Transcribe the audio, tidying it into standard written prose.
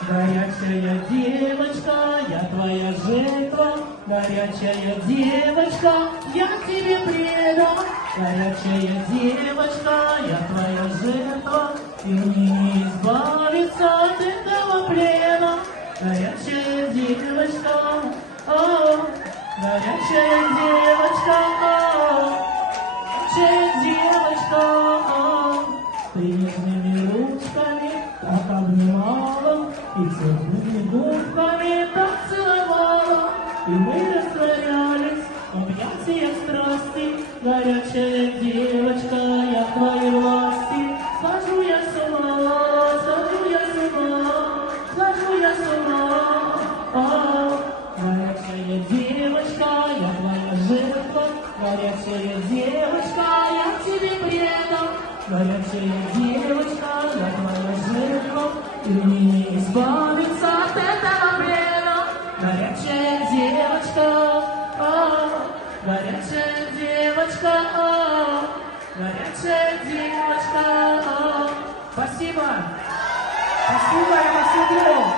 Горячая девочка, я твоя жертва. Горячая девочка, я тебе предам. Горячая девочка, я твоя жертва. И мне не избавиться от этого плена. Горячая девочка, горячая девочка, горячая девочка, ты нежными ручками так обнимала, и теплыми губками так целовала, и мы растворялись в объятиях страсти. Горячая девочка, я в твоей власти. Схожу я с ума, схожу я с ума, схожу я с ума. Горячая девочка, я твоя жертва. Горячая девочка, я тебе предам. Горячая девочка, я твоя жертва. И мне не избавиться от этого плена. Горячая девочка, горячая девочка, горячая девочка. Спасибо. Спасибо, я вас люблю.